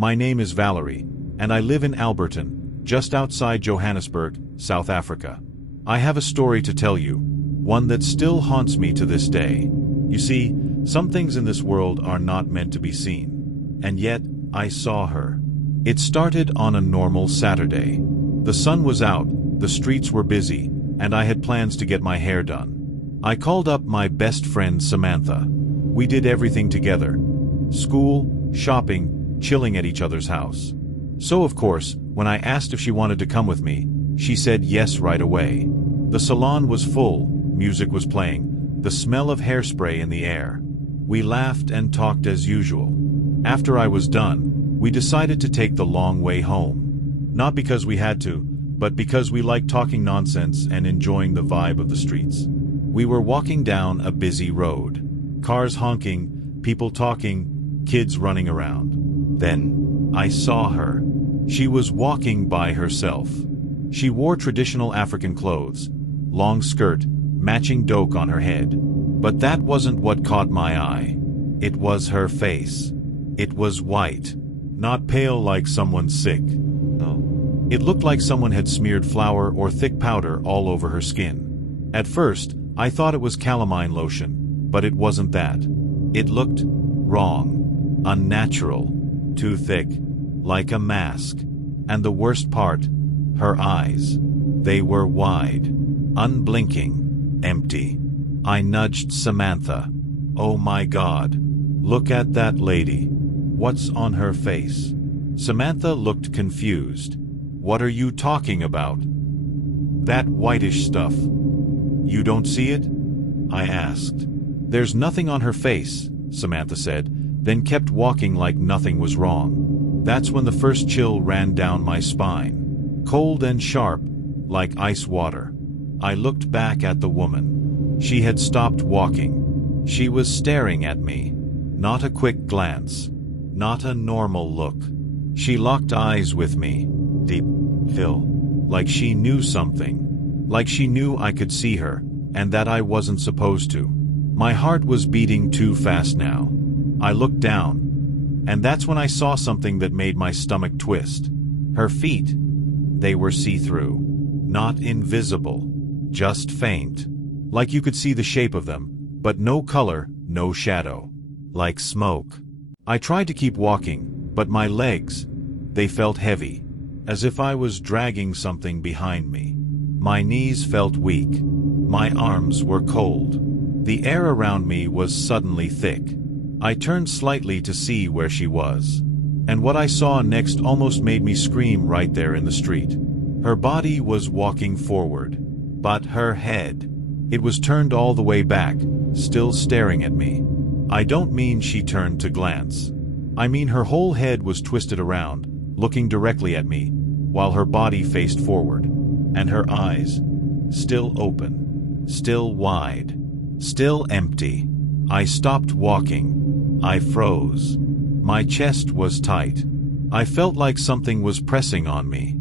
My name is Valerie, and I live in Alberton, just outside Johannesburg, South Africa. I have a story to tell you, one that still haunts me to this day. You see, some things in this world are not meant to be seen. And yet, I saw her. It started on a normal Saturday. The sun was out, the streets were busy, and I had plans to get my hair done. I called up my best friend Samantha. We did everything together. School, shopping, chilling at each other's house. So of course, when I asked if she wanted to come with me, she said yes right away. The salon was full, music was playing, the smell of hairspray in the air. We laughed and talked as usual. After I was done, we decided to take the long way home. Not because we had to, but because we liked talking nonsense and enjoying the vibe of the streets. We were walking down a busy road. Cars honking, people talking, kids running around. Then, I saw her. She was walking by herself. She wore traditional African clothes, long skirt, matching doke on her head. But that wasn't what caught my eye. It was her face. It was white. Not pale like someone's sick. No. It looked like someone had smeared flour or thick powder all over her skin. At first, I thought it was calamine lotion, but it wasn't that. It looked wrong, unnatural, too thick, like a mask. And the worst part, her eyes. They were wide, unblinking, empty. I nudged Samantha. Oh my God. Look at that lady. What's on her face? Samantha looked confused. What are you talking about? That whitish stuff. You don't see it? I asked. There's nothing on her face, Samantha said, then kept walking like nothing was wrong. That's when the first chill ran down my spine. Cold and sharp, like ice water. I looked back at the woman. She had stopped walking. She was staring at me. Not a quick glance. Not a normal look. She locked eyes with me. Deep, Phil. Like she knew something. Like she knew I could see her, and that I wasn't supposed to. My heart was beating too fast now. I looked down, and that's when I saw something that made my stomach twist. Her feet. They were see-through. Not invisible. Just faint. Like you could see the shape of them, but no color, no shadow. Like smoke. I tried to keep walking, but my legs, they felt heavy, as if I was dragging something behind me. My knees felt weak. My arms were cold. The air around me was suddenly thick. I turned slightly to see where she was. And what I saw next almost made me scream right there in the street. Her body was walking forward, but her head, it was turned all the way back, still staring at me. I don't mean she turned to glance. I mean her whole head was twisted around, looking directly at me, while her body faced forward. And her eyes, still open, still wide, still empty. I stopped walking. I froze. My chest was tight. I felt like something was pressing on me.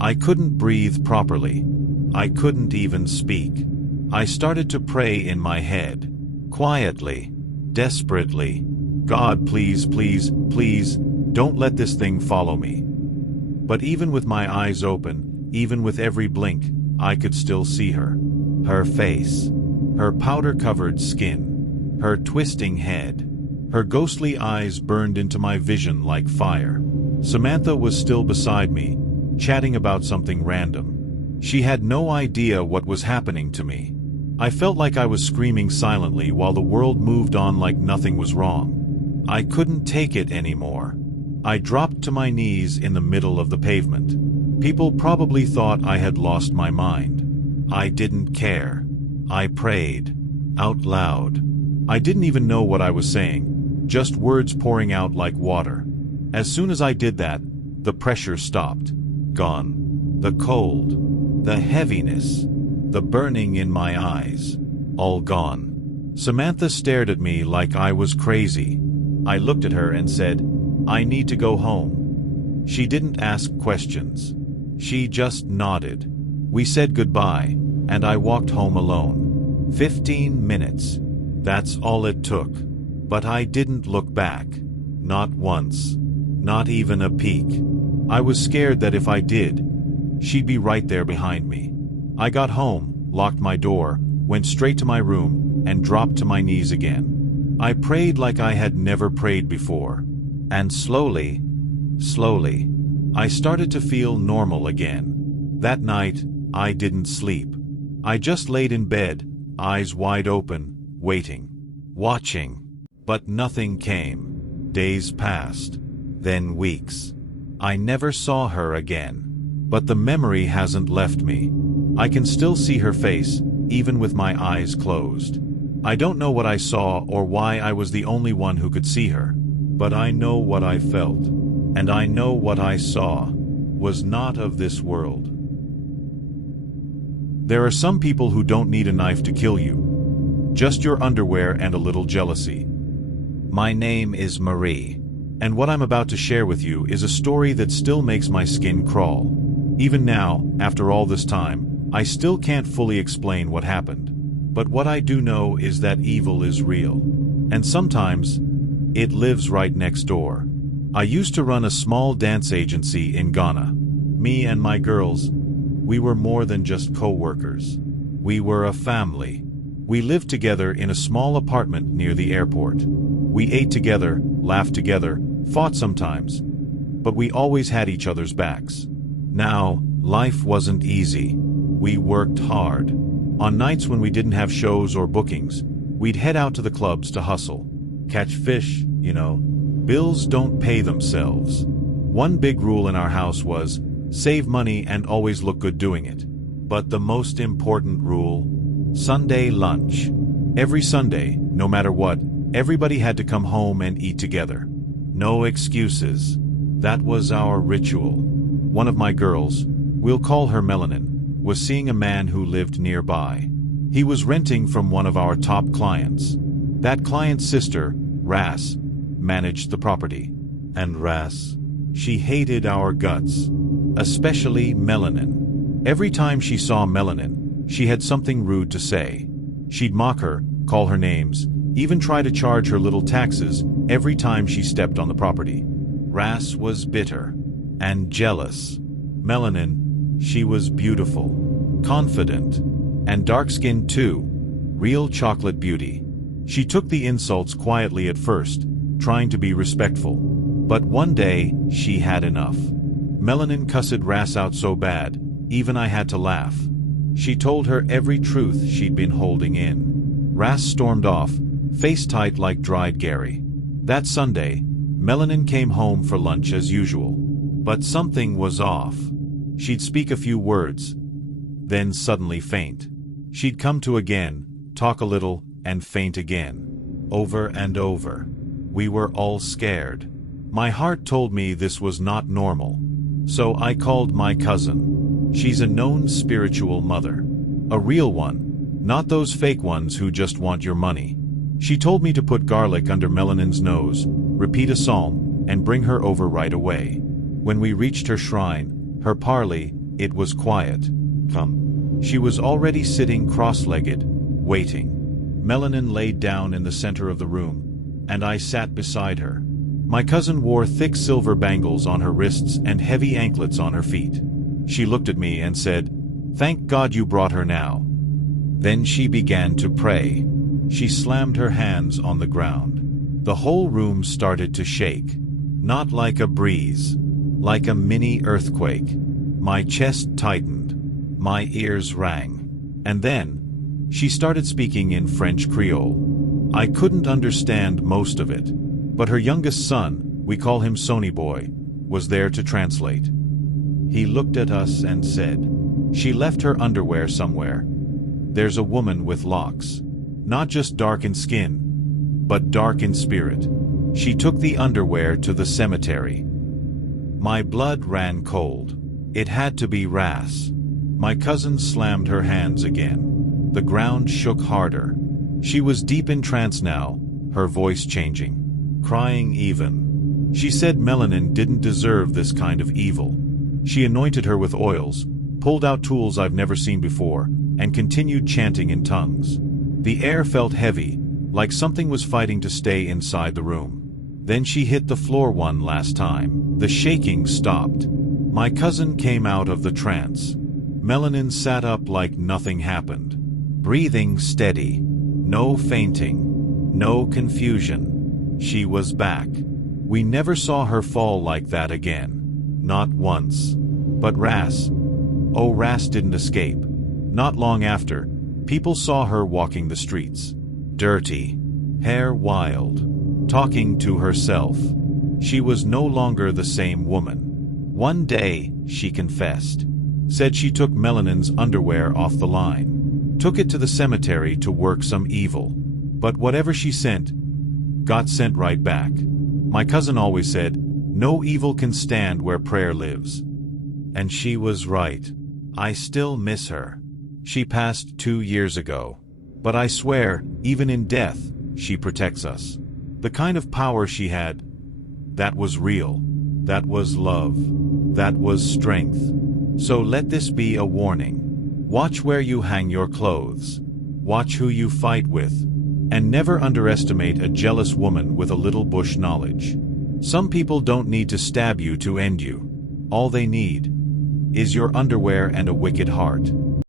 I couldn't breathe properly. I couldn't even speak. I started to pray in my head, quietly. Desperately. God, please, please, please, don't let this thing follow me. But even with my eyes open, even with every blink, I could still see her. Her face. Her powder-covered skin. Her twisting head. Her ghostly eyes burned into my vision like fire. Samantha was still beside me, chatting about something random. She had no idea what was happening to me. I felt like I was screaming silently while the world moved on like nothing was wrong. I couldn't take it anymore. I dropped to my knees in the middle of the pavement. People probably thought I had lost my mind. I didn't care. I prayed. Out loud. I didn't even know what I was saying, just words pouring out like water. As soon as I did that, the pressure stopped. Gone. The cold. The heaviness. The burning in my eyes. All gone. Samantha stared at me like I was crazy. I looked at her and said, I need to go home. She didn't ask questions. She just nodded. We said goodbye, and I walked home alone. 15 minutes. That's all it took. But I didn't look back. Not once. Not even a peek. I was scared that if I did, she'd be right there behind me. I got home, locked my door, went straight to my room, and dropped to my knees again. I prayed like I had never prayed before. And slowly, I started to feel normal again. That night, I didn't sleep. I just laid in bed, eyes wide open, waiting, watching. But nothing came. Days passed, then weeks. I never saw her again. But the memory hasn't left me. I can still see her face, even with my eyes closed. I don't know what I saw or why I was the only one who could see her. But I know what I felt. And I know what I saw was not of this world. There are some people who don't need a knife to kill you. Just your underwear and a little jealousy. My name is Marie. And what I'm about to share with you is a story that still makes my skin crawl. Even now, after all this time, I still can't fully explain what happened. But what I do know is that evil is real. And sometimes, it lives right next door. I used to run a small dance agency in Ghana. Me and my girls, we were more than just co-workers. We were a family. We lived together in a small apartment near the airport. We ate together, laughed together, fought sometimes, but we always had each other's backs. Now, life wasn't easy. We worked hard. On nights when we didn't have shows or bookings, we'd head out to the clubs to hustle. Catch fish, you know. Bills don't pay themselves. One big rule in our house was, save money and always look good doing it. But the most important rule? Sunday lunch. Every Sunday, no matter what, everybody had to come home and eat together. No excuses. That was our ritual. One of my girls, we'll call her Melanin, was seeing a man who lived nearby. He was renting from one of our top clients. That client's sister, Ras, managed the property. And Ras, she hated our guts. Especially Melanin. Every time she saw Melanin, she had something rude to say. She'd mock her, call her names, even try to charge her little taxes every time she stepped on the property. Ras was bitter and jealous. Melanin, she was beautiful, confident, and dark-skinned too, real chocolate beauty. She took the insults quietly at first, trying to be respectful. But one day, she had enough. Melanin cussed Ras out so bad, even I had to laugh. She told her every truth she'd been holding in. Ras stormed off, face tight like dried Gary. That Sunday, Melanin came home for lunch as usual. But something was off. She'd speak a few words, then suddenly faint. She'd come to again, talk a little, and faint again. Over and over. We were all scared. My heart told me this was not normal. So I called my cousin. She's a known spiritual mother. A real one, not those fake ones who just want your money. She told me to put garlic under Melanin's nose, repeat a psalm, and bring her over right away. When we reached her shrine, her parley, it was quiet. Come. She was already sitting cross-legged, waiting. Melanin laid down in the center of the room, and I sat beside her. My cousin wore thick silver bangles on her wrists and heavy anklets on her feet. She looked at me and said, "Thank God you brought her now." Then she began to pray. She slammed her hands on the ground. The whole room started to shake. Not like a breeze, like a mini earthquake. My chest tightened. My ears rang. And then, she started speaking in French Creole. I couldn't understand most of it. But her youngest son, we call him Sonny Boy, was there to translate. He looked at us and said, "She left her underwear somewhere. There's a woman with locks. Not just dark in skin, but dark in spirit. She took the underwear to the cemetery." My blood ran cold. It had to be Ras. My cousin slammed her hands again. The ground shook harder. She was deep in trance now, her voice changing. Crying even. She said Melanin didn't deserve this kind of evil. She anointed her with oils, pulled out tools I've never seen before, and continued chanting in tongues. The air felt heavy, like something was fighting to stay inside the room. Then she hit the floor one last time. The shaking stopped. My cousin came out of the trance. Melanin sat up like nothing happened. Breathing steady. No fainting. No confusion. She was back. We never saw her fall like that again. Not once. But Ras. Oh, Ras didn't escape. Not long after, people saw her walking the streets. Dirty. Hair wild. Talking to herself. She was no longer the same woman. One day, she confessed. Said she took Melanin's underwear off the line. Took it to the cemetery to work some evil. But whatever she sent, got sent right back. My cousin always said, no evil can stand where prayer lives. And she was right. I still miss her. She passed 2 years ago. But I swear, even in death, she protects us. The kind of power she had, that was real. That was love. That was strength. So let this be a warning. Watch where you hang your clothes. Watch who you fight with. And never underestimate a jealous woman with a little bush knowledge. Some people don't need to stab you to end you. All they need is your underwear and a wicked heart.